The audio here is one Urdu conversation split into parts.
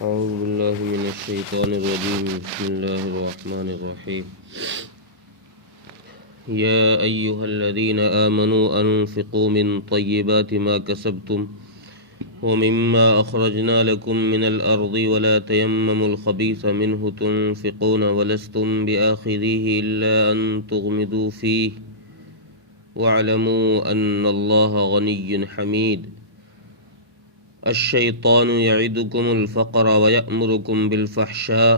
أعوذ بالله من الشيطان الرجيم. بسم الله الرحمن الرحيم. يا أيها الذين آمنوا أنفقوا من طيبات ما كسبتم ومما أخرجنا لكم من الأرض ولا تيمموا الخبيث منه تنفقون ولستم بآخذيه إلا أن تغمضوا فيه واعلموا أن الله غني حميد. الشيطان يعدكم الفقر ويأمركم بالفحشاء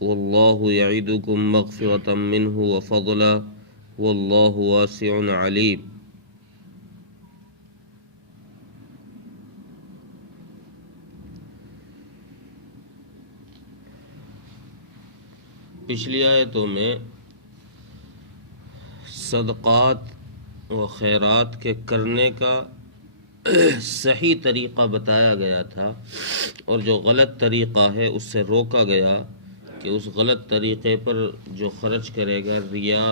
والله يعدكم مغفرة منه وفضلا والله واسع عليم. پچھلی آیتوں میں صدقات و خیرات کے کرنے کا صحیح طریقہ بتایا گیا تھا، اور جو غلط طریقہ ہے اس سے روکا گیا کہ اس غلط طریقے پر جو خرچ کرے گا ریا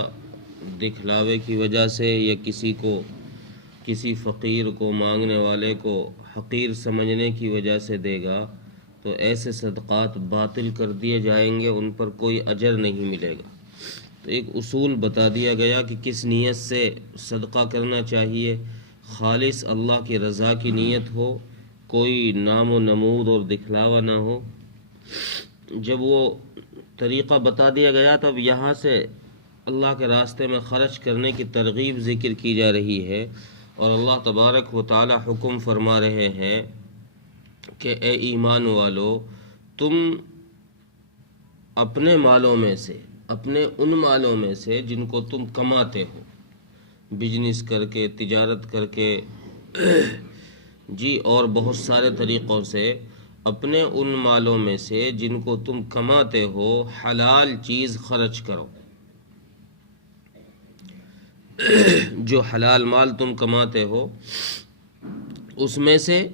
دکھلاوے کی وجہ سے یا کسی فقیر کو مانگنے والے کو حقیر سمجھنے کی وجہ سے دے گا تو ایسے صدقات باطل کر دیے جائیں گے، ان پر کوئی اجر نہیں ملے گا۔ تو ایک اصول بتا دیا گیا کہ کس نیت سے صدقہ کرنا چاہیے، خالص اللہ کی رضا کی نیت ہو، کوئی نام و نمود اور دکھلاوا نہ ہو۔ جب وہ طریقہ بتا دیا گیا تب یہاں سے اللہ کے راستے میں خرچ کرنے کی ترغیب ذکر کی جا رہی ہے، اور اللہ تبارک و تعالی حکم فرما رہے ہیں کہ اے ایمان والو، تم اپنے مالوں میں سے، اپنے ان مالوں میں سے جن کو تم کماتے ہو، بزنس کر کے، تجارت کر کے جی اور بہت سارے طریقوں سے، اپنے ان مالوں میں سے جن کو تم کماتے ہو حلال چیز خرچ کرو۔ جو حلال مال تم کماتے ہو اس میں سے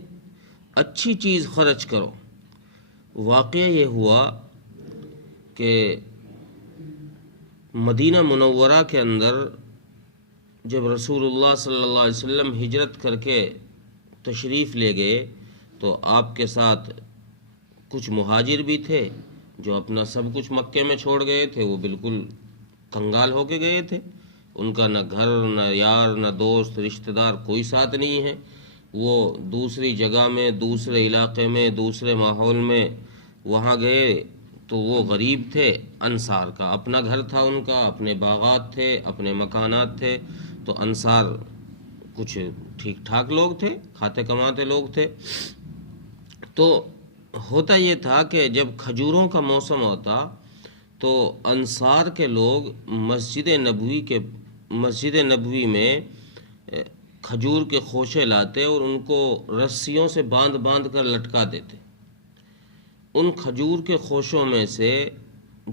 اچھی چیز خرچ کرو۔ واقعہ یہ ہوا کہ مدینہ منورہ کے اندر جب رسول اللہ صلی اللہ علیہ وسلم ہجرت کر کے تشریف لے گئے تو آپ کے ساتھ کچھ مہاجر بھی تھے جو اپنا سب کچھ مکے میں چھوڑ گئے تھے، وہ بالکل کنگال ہو کے گئے تھے، ان کا نہ گھر نہ یار نہ دوست رشتہ دار کوئی ساتھ نہیں ہے، وہ دوسری جگہ میں، دوسرے علاقے میں، دوسرے ماحول میں وہاں گئے تو وہ غریب تھے۔ انصار کا اپنا گھر تھا، ان کا اپنے باغات تھے، اپنے مکانات تھے، تو انصار کچھ ٹھیک ٹھاک لوگ تھے، کھاتے کماتے لوگ تھے۔ تو ہوتا یہ تھا کہ جب کھجوروں کا موسم ہوتا تو انصار کے لوگ مسجد نبوی میں کھجور کے خوشے لاتے اور ان کو رسیوں سے باندھ کر لٹکا دیتے۔ ان کھجور کے خوشوں میں سے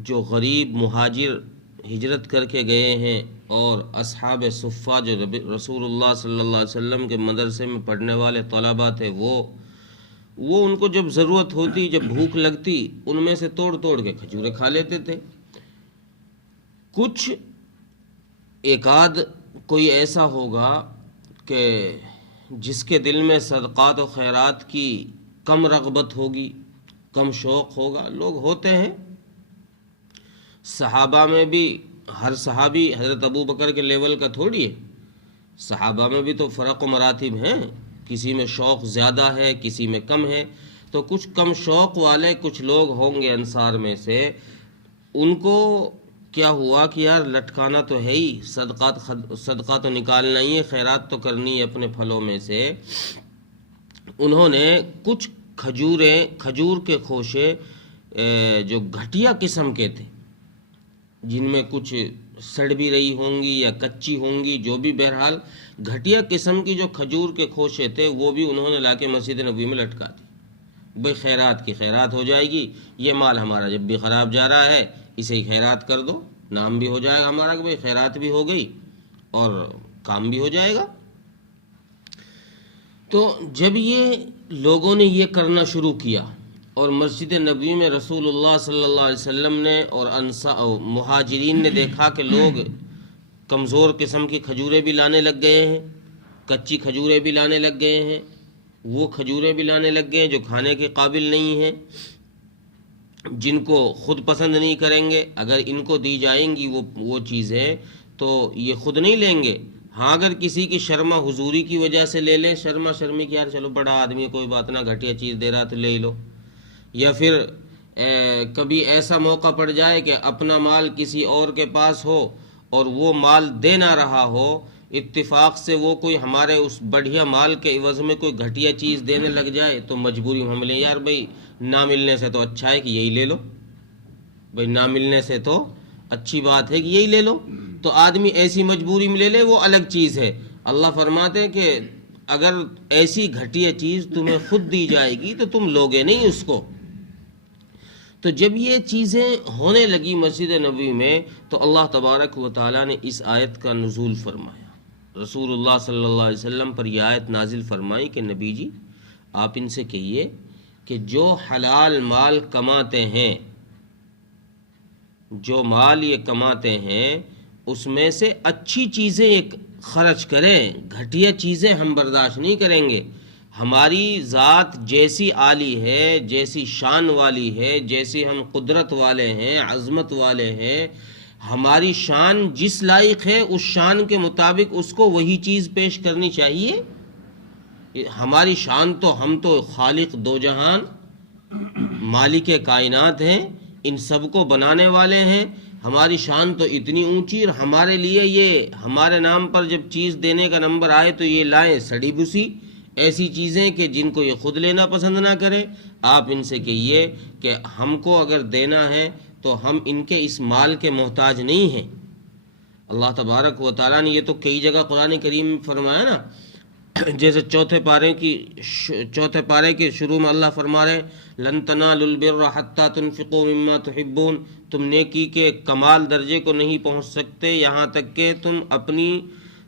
جو غریب مہاجر ہجرت کر کے گئے ہیں اور اصحاب صفہ جو رسول اللہ صلی اللہ علیہ وسلم کے مدرسے میں پڑھنے والے طلباء تھے، وہ ان کو جب ضرورت ہوتی، جب بھوک لگتی، ان میں سے توڑ کے کھجوریں کھا لیتے تھے۔ کچھ ایک آدھ کوئی ایسا ہوگا کہ جس کے دل میں صدقات و خیرات کی کم رغبت ہوگی، کم شوق ہوگا، لوگ ہوتے ہیں۔ صحابہ میں بھی ہر صحابی حضرت ابو بکر کے لیول کا تھوڑی ہے، صحابہ میں بھی تو فرق و مراتب ہیں، کسی میں شوق زیادہ ہے، کسی میں کم ہے۔ تو کچھ کم شوق والے کچھ لوگ ہوں گے انصار میں سے، ان کو کیا ہوا کہ یار لٹکانا تو ہے ہی، صدقہ تو نکالنا ہی ہے، خیرات تو کرنی ہے اپنے پھلوں میں سے۔ انہوں نے کچھ کھجور کے خوشے جو گھٹیا قسم کے تھے، جن میں کچھ سڑ بھی رہی ہوں گی یا کچی ہوں گی، جو بھی بہرحال گھٹیا قسم کی جو کھجور کے خوشے تھے وہ بھی انہوں نے لا کے مسجد نبوی میں لٹکا دی۔ بھئی خیرات کی خیرات ہو جائے گی، یہ مال ہمارا جب بھی خراب جا رہا ہے اسے ہی خیرات کر دو، نام بھی ہو جائے گا ہمارا کہ بھئی خیرات بھی ہو گئی اور کام بھی ہو جائے گا۔ تو جب یہ لوگوں نے یہ کرنا شروع کیا اور مسجد نبوی میں رسول اللہ صلی اللہ علیہ وسلم نے اور مہاجرین نے دیکھا کہ لوگ کمزور قسم کی کھجوریں بھی لانے لگ گئے ہیں، کچی کھجوریں بھی لانے لگ گئے ہیں، وہ کھجوریں بھی لانے لگ گئے ہیں جو کھانے کے قابل نہیں ہیں، جن کو خود پسند نہیں کریں گے، اگر ان کو دی جائیں گی وہ چیزیں تو یہ خود نہیں لیں گے۔ ہاں اگر کسی کی شرما حضوری کی وجہ سے لے لیں، شرما شرمی کی، یار چلو بڑا آدمی کوئی بات نہ، گھٹیا چیز دے رہا تو لے لو، یا پھر کبھی ایسا موقع پڑ جائے کہ اپنا مال کسی اور کے پاس ہو اور وہ مال دے نہ رہا ہو، اتفاق سے وہ کوئی ہمارے اس بڑھیا مال کے عوض میں کوئی گھٹیا چیز دینے لگ جائے تو مجبوری میں ہم لیں، یار بھائی نہ ملنے سے تو اچھا ہے کہ یہی لے لو، بھائی نہ ملنے سے تو اچھی بات ہے کہ یہی لے لو، تو آدمی ایسی مجبوری میں لے لے، وہ الگ چیز ہے۔ اللہ فرماتے ہیں کہ اگر ایسی گھٹیا چیز تمہیں خود دی جائے گی تو تم لوگے نہیں اس کو۔ تو جب یہ چیزیں ہونے لگی مسجد نبوی میں تو اللہ تبارک و تعالیٰ نے اس آیت کا نزول فرمایا، رسول اللہ صلی اللہ علیہ وسلم پر یہ آیت نازل فرمائی کہ نبی جی آپ ان سے کہیے کہ جو حلال مال کماتے ہیں، جو مال یہ کماتے ہیں اس میں سے اچھی چیزیں خرچ کریں، گھٹیا چیزیں ہم برداشت نہیں کریں گے۔ ہماری ذات جیسی عالی ہے، جیسی شان والی ہے، جیسی ہم قدرت والے ہیں، عظمت والے ہیں، ہماری شان جس لائق ہے اس شان کے مطابق اس کو وہی چیز پیش کرنی چاہیے۔ ہماری شان تو ہم تو خالق دو جہان مالک کائنات ہیں، ان سب کو بنانے والے ہیں، ہماری شان تو اتنی اونچی، اور ہمارے لیے یہ ہمارے نام پر جب چیز دینے کا نمبر آئے تو یہ لائیں سڑی بسی ایسی چیزیں کہ جن کو یہ خود لینا پسند نہ کرے۔ آپ ان سے کہیے کہ ہم کو اگر دینا ہے تو ہم ان کے اس مال کے محتاج نہیں ہیں۔ اللہ تبارک و تعالیٰ نے یہ تو کئی جگہ قرآن کریم میں فرمایا نا، جیسے چوتھے پارے کے شروع میں اللہ فرما رہے ہیں لن تنالوا البر حتى تنفقوا مما تحبون، تم نیکی کے کمال درجے کو نہیں پہنچ سکتے یہاں تک کہ تم اپنی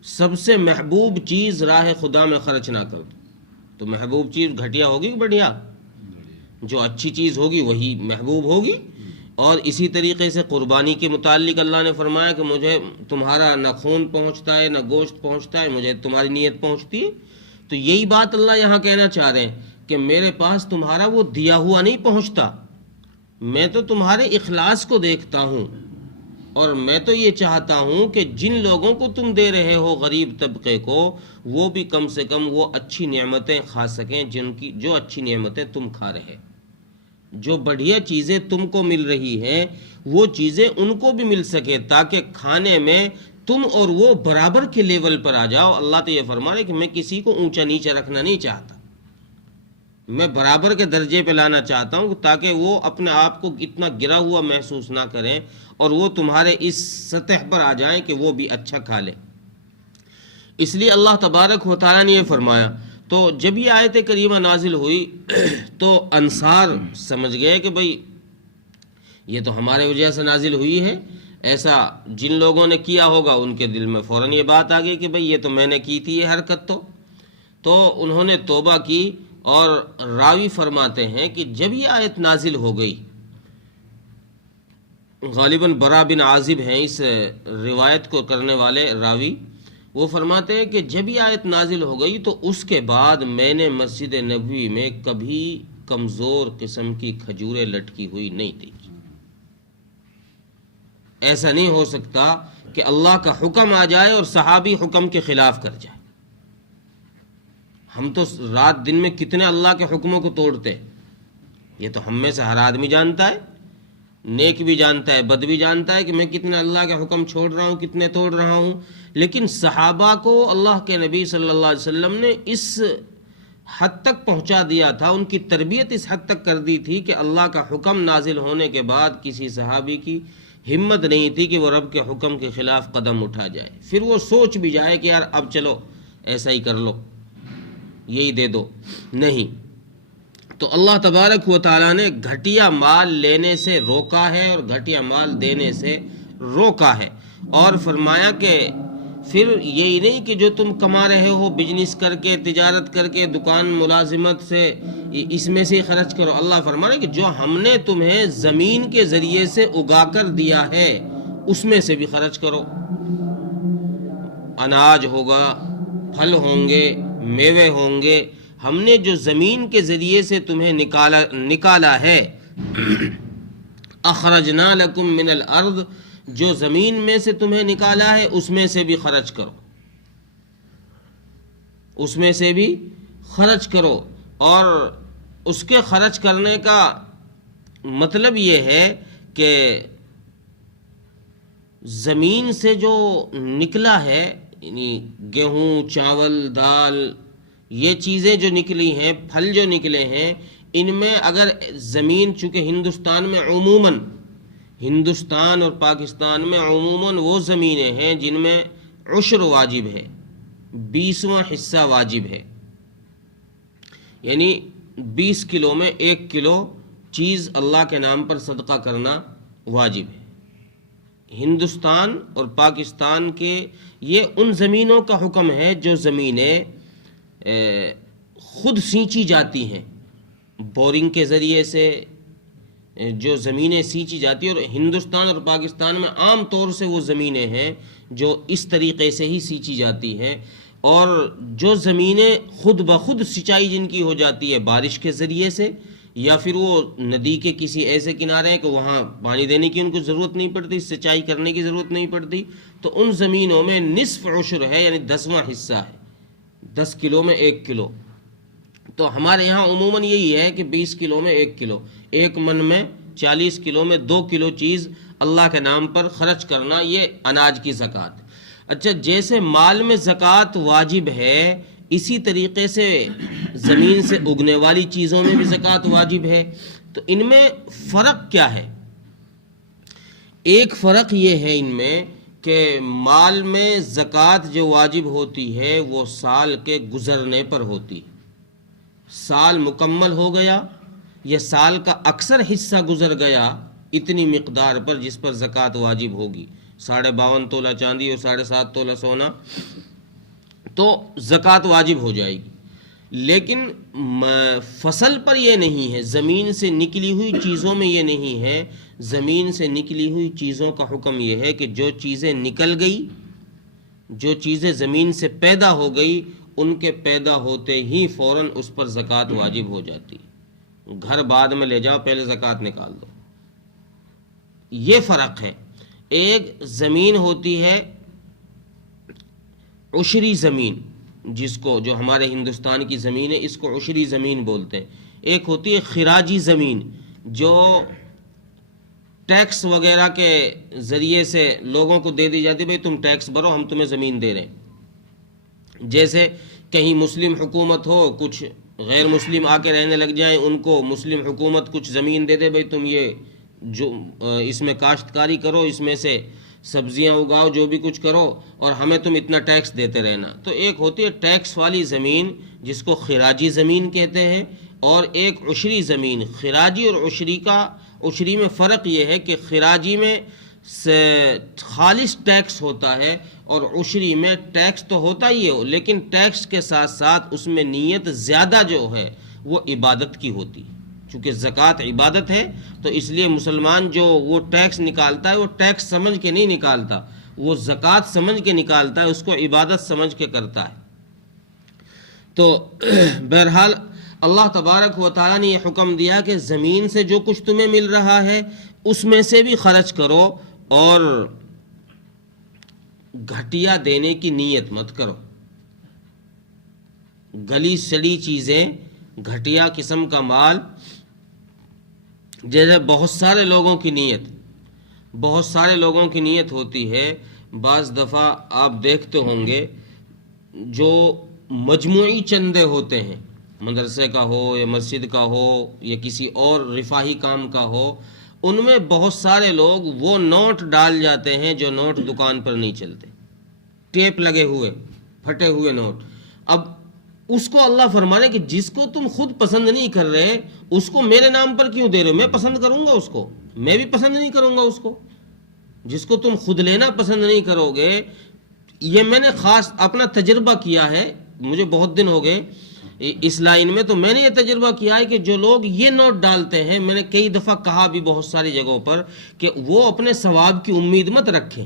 سب سے محبوب چیز راہ خدا میں خرچ نہ کرو۔ تو محبوب چیز گھٹیا ہوگی کہ بڑھیا؟ جو اچھی چیز ہوگی وہی محبوب ہوگی۔ اور اسی طریقے سے قربانی کے متعلق اللہ نے فرمایا کہ مجھے تمہارا نہ خون پہنچتا ہے نہ گوشت پہنچتا ہے، مجھے تمہاری نیت پہنچتی ہے۔ تو یہی بات اللہ یہاں کہنا چاہ رہے ہیں کہ میرے پاس تمہارا وہ دیا ہوا نہیں پہنچتا، میں تو تمہارے اخلاص کو دیکھتا ہوں، اور میں تو یہ چاہتا ہوں کہ جن لوگوں کو تم دے رہے ہو غریب طبقے کو، وہ بھی کم سے کم وہ اچھی نعمتیں کھا سکیں جو اچھی نعمتیں تم کھا رہے، جو بڑھیا چیزیں تم کو مل رہی ہیں وہ چیزیں ان کو بھی مل سکے، تاکہ کھانے میں تم اور وہ برابر کے لیول پر آ جاؤ۔ اللہ تو یہ فرما رہے کہ میں کسی کو اونچا نیچا رکھنا نہیں چاہتا، میں برابر کے درجے پہ لانا چاہتا ہوں تاکہ وہ اپنے آپ کو اتنا گرا ہوا محسوس نہ کریں اور وہ تمہارے اس سطح پر آ جائیں کہ وہ بھی اچھا کھا لیں۔ اس لیے اللہ تبارک و تعالیٰ نے یہ فرمایا۔ تو جب یہ آیت کریمہ نازل ہوئی تو انصار سمجھ گئے کہ بھئی یہ تو ہمارے وجہ سے نازل ہوئی ہے، ایسا جن لوگوں نے کیا ہوگا ان کے دل میں فوراً یہ بات آ گئی کہ بھئی یہ تو میں نے کی تھی یہ حرکت، تو انہوں نے توبہ کی۔ اور راوی فرماتے ہیں کہ جب یہ آیت نازل ہو گئی، غالباً برا بن عازب ہیں اس روایت کو کرنے والے راوی، وہ فرماتے ہیں کہ جب یہ آیت نازل ہو گئی تو اس کے بعد میں نے مسجد نبوی میں کبھی کمزور قسم کی کھجوریں لٹکی ہوئی نہیں دیکھی۔ ایسا نہیں ہو سکتا کہ اللہ کا حکم آ جائے اور صحابی حکم کے خلاف کر جائے۔ ہم تو رات دن میں کتنے اللہ کے حکموں کو توڑتے، یہ تو ہم میں سے ہر آدمی جانتا ہے، نیک بھی جانتا ہے بد بھی جانتا ہے کہ میں کتنے اللہ کے حکم چھوڑ رہا ہوں، کتنے توڑ رہا ہوں۔ لیکن صحابہ کو اللہ کے نبی صلی اللہ علیہ وسلم نے اس حد تک پہنچا دیا تھا، ان کی تربیت اس حد تک کر دی تھی کہ اللہ کا حکم نازل ہونے کے بعد کسی صحابی کی ہمت نہیں تھی کہ وہ رب کے حکم کے خلاف قدم اٹھا جائے، پھر وہ سوچ بھی جائے کہ یار اب چلو ایسا ہی کر لو، یہی دے دو، نہیں۔ تو اللہ تبارک و تعالیٰ نے گھٹیا مال لینے سے روکا ہے اور گھٹیا مال دینے سے روکا ہے، اور فرمایا کہ پھر یہی نہیں کہ جو تم کما رہے ہو بزنس کر کے، تجارت کر کے، دکان ملازمت سے، اس میں سے خرچ کرو۔ اللہ فرما رہا ہے کہ جو ہم نے تمہیں زمین کے ذریعے سے اگا کر دیا ہے اس میں سے بھی خرچ کرو، اناج ہوگا، پھل ہوں گے، میوے ہوں گے، ہم نے جو زمین کے ذریعے سے تمہیں نکالا ہے اخرجنا لکم من الارض، جو زمین میں سے تمہیں نکالا ہے اس میں سے بھی خرچ کرو، اس میں سے بھی خرچ کرو۔ اور اس کے خرچ کرنے کا مطلب یہ ہے کہ زمین سے جو نکلا ہے، یعنی گیہوں، چاول، دال، یہ چیزیں جو نکلی ہیں، پھل جو نکلے ہیں، ان میں اگر زمین، چونکہ ہندوستان اور پاکستان میں عموماً وہ زمینیں ہیں جن میں عشر واجب ہے، 20واں حصہ واجب ہے، یعنی 20 کلو میں 1 کلو چیز اللہ کے نام پر صدقہ کرنا واجب ہے۔ ہندوستان اور پاکستان کے یہ ان زمینوں کا حکم ہے جو زمینیں خود سینچی جاتی ہیں، بورنگ کے ذریعے سے جو زمینیں سینچی جاتی ہیں، اور ہندوستان اور پاکستان میں عام طور سے وہ زمینیں ہیں جو اس طریقے سے ہی سینچی جاتی ہیں۔ اور جو زمینیں خود بخود سینچائی جن کی ہو جاتی ہے بارش کے ذریعے سے، یا پھر وہ ندی کے کسی ایسے کنارے ہیں کہ وہاں پانی دینے کی ان کو ضرورت نہیں پڑتی، سینچائی کرنے کی ضرورت نہیں پڑتی، تو ان زمینوں میں نصف عشر ہے، یعنی 10واں حصہ ہے، 10 کلو میں 1 کلو۔ تو ہمارے یہاں عموماً یہی ہے کہ 20 کلو میں 1 کلو، 1 من میں 40 کلو میں 2 کلو چیز اللہ کے نام پر خرچ کرنا، یہ اناج کی زکوٰۃ۔ اچھا، جیسے مال میں زکوٰۃ واجب ہے، اسی طریقے سے زمین سے اگنے والی چیزوں میں بھی زکوٰۃ واجب ہے۔ تو ان میں فرق کیا ہے؟ ایک فرق یہ ہے ان میں کہ مال میں زکوٰۃ جو واجب ہوتی ہے وہ سال کے گزرنے پر ہوتی ہے۔ سال مکمل ہو گیا یا سال کا اکثر حصہ گزر گیا اتنی مقدار پر جس پر زکوٰۃ واجب ہوگی، 52.5 تولہ چاندی اور 7.5 تولہ سونا، تو زکوٰۃ واجب ہو جائے گی۔ لیکن فصل پر یہ نہیں ہے، زمین سے نکلی ہوئی چیزوں میں یہ نہیں ہے۔ زمین سے نکلی ہوئی چیزوں کا حکم یہ ہے کہ جو چیزیں نکل گئی، جو چیزیں زمین سے پیدا ہو گئی، ان کے پیدا ہوتے ہی فوراً اس پر زکوٰۃ واجب ہو جاتی۔ گھر بعد میں لے جاؤ، پہلے زکوٰۃ نکال دو۔ یہ فرق ہے۔ ایک زمین ہوتی ہے عشری زمین، جس کو جو ہمارے ہندوستان کی زمین ہے اس کو عشری زمین بولتے ہیں۔ ایک ہوتی ہے خراجی زمین، جو ٹیکس وغیرہ کے ذریعے سے لوگوں کو دے دی جاتی، بھئی تم ٹیکس بھرو، ہم تمہیں زمین دے رہے ہیں۔ جیسے کہیں مسلم حکومت ہو، کچھ غیر مسلم آ کے رہنے لگ جائیں، ان کو مسلم حکومت کچھ زمین دے دے، بھئی تم یہ جو اس میں کاشتکاری کرو، اس میں سے سبزیاں اگاؤ، جو بھی کچھ کرو، اور ہمیں تم اتنا ٹیکس دیتے رہنا۔ تو ایک ہوتی ہے ٹیکس والی زمین جس کو خراجی زمین کہتے ہیں، اور ایک عشری زمین۔ خراجی اور عشری میں فرق یہ ہے کہ خراجی میں خالص ٹیکس ہوتا ہے، اور عشری میں ٹیکس تو ہوتا ہی ہے، لیکن ٹیکس کے ساتھ ساتھ اس میں نیت زیادہ جو ہے وہ عبادت کی ہوتی ہے۔ چونکہ زکوٰۃ عبادت ہے تو اس لیے مسلمان جو وہ ٹیکس نکالتا ہے وہ ٹیکس سمجھ کے نہیں نکالتا، وہ زکوٰۃ سمجھ کے نکالتا ہے، اس کو عبادت سمجھ کے کرتا ہے۔ تو بہرحال اللہ تبارک و تعالیٰ نے یہ حکم دیا کہ زمین سے جو کچھ تمہیں مل رہا ہے اس میں سے بھی خرچ کرو، اور گھٹیا دینے کی نیت مت کرو۔ گلی سڑی چیزیں، گھٹیا قسم کا مال، جیسے بہت سارے لوگوں کی نیت ہوتی ہے۔ بعض دفعہ آپ دیکھتے ہوں گے جو مجموعی چندے ہوتے ہیں، مدرسے کا ہو یا مسجد کا ہو یا کسی اور رفاہی کام کا ہو، ان میں بہت سارے لوگ وہ نوٹ ڈال جاتے ہیں جو نوٹ دکان پر نہیں چلتے، ٹیپ لگے ہوئے پھٹے ہوئے نوٹ۔ اب اس کو اللہ فرمانے کہ جس کو تم خود پسند نہیں کر رہے اس کو میرے نام پر کیوں دے رہے ہو؟ میں پسند کروں گا اس کو، میں بھی پسند نہیں کروں گا اس کو۔ جس کو تم خود لینا پسند نہیں کرو گے، یہ میں نے خاص اپنا تجربہ کیا ہے، مجھے بہت دن ہو گئے اس لائن میں، تو میں نے یہ تجربہ کیا ہے کہ جو لوگ یہ نوٹ ڈالتے ہیں، میں نے کئی دفعہ کہا بھی بہت ساری جگہوں پر کہ وہ اپنے ثواب کی امید مت رکھیں۔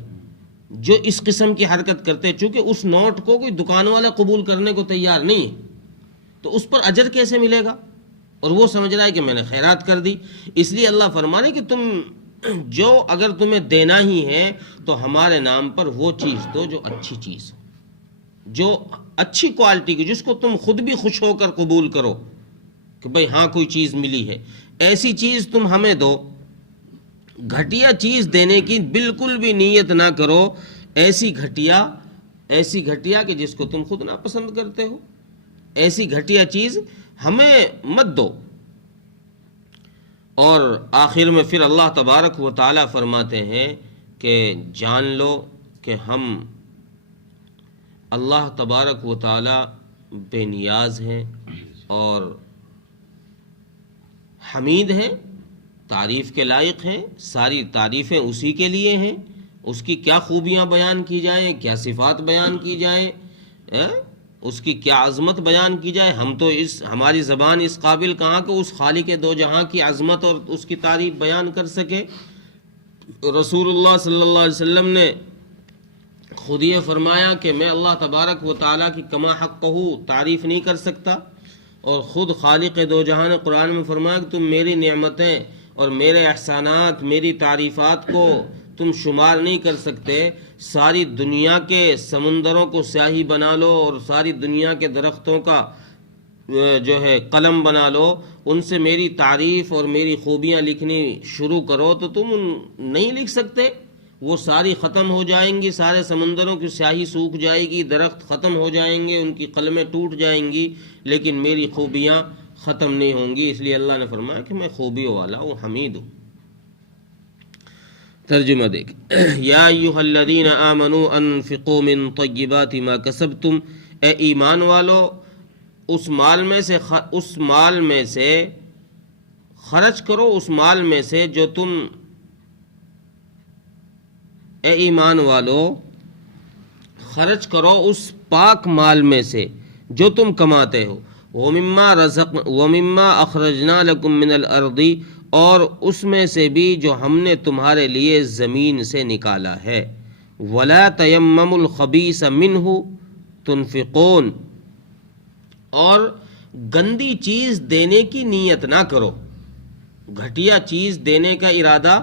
جو اس قسم کی حرکت کرتے ہیں، چونکہ اس نوٹ کو کوئی دکان والا قبول کرنے کو تیار نہیں ہے، تو اس پر اجر کیسے ملے گا؟ اور وہ سمجھ رہا ہے کہ میں نے خیرات کر دی۔ اس لیے اللہ فرمانے کہ تم جو اگر تمہیں دینا ہی ہے تو ہمارے نام پر وہ چیز دو جو اچھی چیز ہو، جو اچھی کوالٹی کی، جس کو تم خود بھی خوش ہو کر قبول کرو کہ بھئی ہاں کوئی چیز ملی ہے، ایسی چیز تم ہمیں دو۔ گھٹیا چیز دینے کی بالکل بھی نیت نہ کرو، ایسی گھٹیا کہ جس کو تم خود نہ پسند کرتے ہو، ایسی گھٹیا چیز ہمیں مت دو۔ اور آخر میں پھر اللہ تبارک و تعالی فرماتے ہیں کہ جان لو کہ ہم اللہ تبارک و تعالی بے نیاز ہیں اور حمید ہیں، تعریف کے لائق ہیں، ساری تعریفیں اسی کے لیے ہیں، اس کی کیا خوبیاں بیان کی جائیں، کیا صفات بیان کی جائیں، اس کی کیا عظمت بیان کی جائے۔ ہم تو ہماری زبان اس قابل کہاں کہ اس خالق دو جہاں کی عظمت اور اس کی تعریف بیان کر سکے۔ رسول اللہ صلی اللہ علیہ وسلم نے خود یہ فرمایا کہ میں اللہ تبارک و تعالیٰ کی کما حق تعریف نہیں کر سکتا، اور خود خالق دو جہاں نے قرآن میں فرمایا کہ تم میری نعمتیں اور میرے احسانات، میری تعریفات کو تم شمار نہیں کر سکتے۔ ساری دنیا کے سمندروں کو سیاہی بنا لو اور ساری دنیا کے درختوں کا جو ہے قلم بنا لو، ان سے میری تعریف اور میری خوبیاں لکھنی شروع کرو تو تم نہیں لکھ سکتے۔ وہ ساری ختم ہو جائیں گی، سارے سمندروں کی سیاہی سوکھ جائے گی، درخت ختم ہو جائیں گے، ان کی قلمیں ٹوٹ جائیں گی، لیکن میری خوبیاں ختم نہیں ہوں گی۔ اس لیے اللہ نے فرمایا کہ میں خوبیوں والا ہوں، حمید ہوں۔ ترجمہ دیکھ، یا ایھا الذین آمنوا انفقوا من طیبات ما کسبتم، اے ایمان والو اس مال میں سے خرچ کرو، اس مال میں سے جو تم، اے ایمان والو خرچ کرو اس پاک مال میں سے جو تم کماتے ہو، وَمِمَّا أَخْرَجْنَا لَكُم مِّنَ الْأَرْضِ، اور اس میں سے بھی جو ہم نے تمہارے لیے زمین سے نکالا ہے، وَلَا تَيَمَّمُوا الْخَبِيثَ مِنْهُ تُنْفِقُونَ، اور گندی چیز دینے کی نیت نہ کرو، گھٹیا چیز دینے کا ارادہ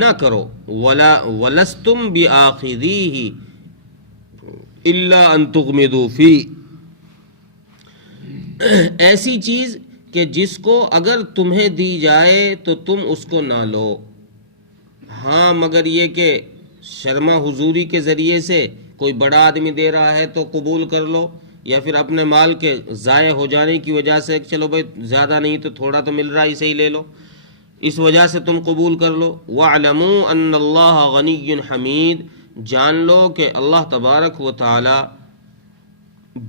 نہ کرو، وَلَسْتُمْ بِآخِذِيهِ إِلَّا أَن تُغْمِضُوا فِيهِ، ایسی چیز کہ جس کو اگر تمہیں دی جائے تو تم اس کو نہ لو، ہاں مگر یہ کہ شرما حضوری کے ذریعے سے کوئی بڑا آدمی دے رہا ہے تو قبول کر لو، یا پھر اپنے مال کے ضائع ہو جانے کی وجہ سے چلو بھائی زیادہ نہیں تو تھوڑا تو مل رہا ہے اسے ہی لے لو، اس وجہ سے تم قبول کر لو۔ وَاعْلَمُوا أَنَّ اللَّهَ غَنِيٌّ حَمِيدٌ، جان لو کہ اللہ تبارک و تعالی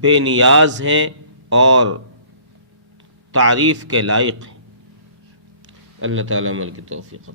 بے نیاز ہیں اور تعریف کے لائق ہیں۔ اللہ تعالیٰ عمل کی توفیق۔